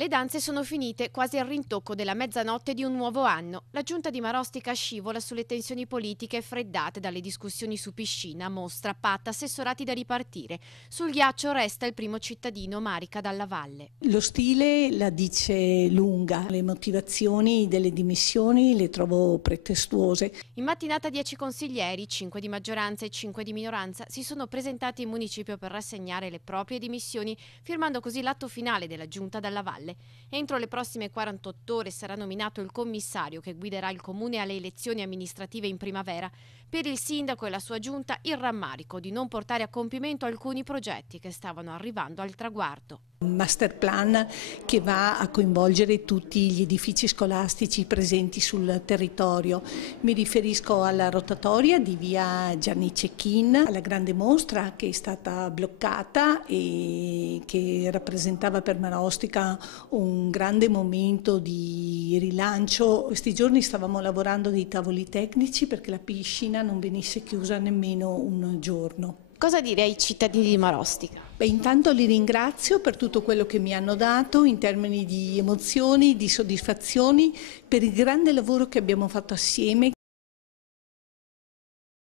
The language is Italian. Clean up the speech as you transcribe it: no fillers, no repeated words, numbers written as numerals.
Le danze sono finite quasi al rintocco della mezzanotte di un nuovo anno. La giunta di Marostica scivola sulle tensioni politiche freddate dalle discussioni su piscina, mostra, patta, assessorati da ripartire. Sul ghiaccio resta il primo cittadino, Marica Dalla Valle. Lo stile la dice lunga, le motivazioni delle dimissioni le trovo pretestuose. In mattinata 10 consiglieri, 5 di maggioranza e 5 di minoranza, si sono presentati in municipio per rassegnare le proprie dimissioni, firmando così l'atto finale della giunta Dalla Valle. Entro le prossime 48 ore sarà nominato il commissario che guiderà il comune alle elezioni amministrative in primavera. Per il sindaco e la sua giunta il rammarico di non portare a compimento alcuni progetti che stavano arrivando al traguardo. Un master plan che va a coinvolgere tutti gli edifici scolastici presenti sul territorio. Mi riferisco alla rotatoria di via Gianni Cecchin, alla grande mostra che è stata bloccata e che rappresentava per Marostica un grande momento di rilancio. Questi giorni stavamo lavorando dei tavoli tecnici perché la piscina non venisse chiusa nemmeno un giorno. Cosa dire ai cittadini di Marostica? Intanto li ringrazio per tutto quello che mi hanno dato in termini di emozioni, di soddisfazioni, per il grande lavoro che abbiamo fatto assieme.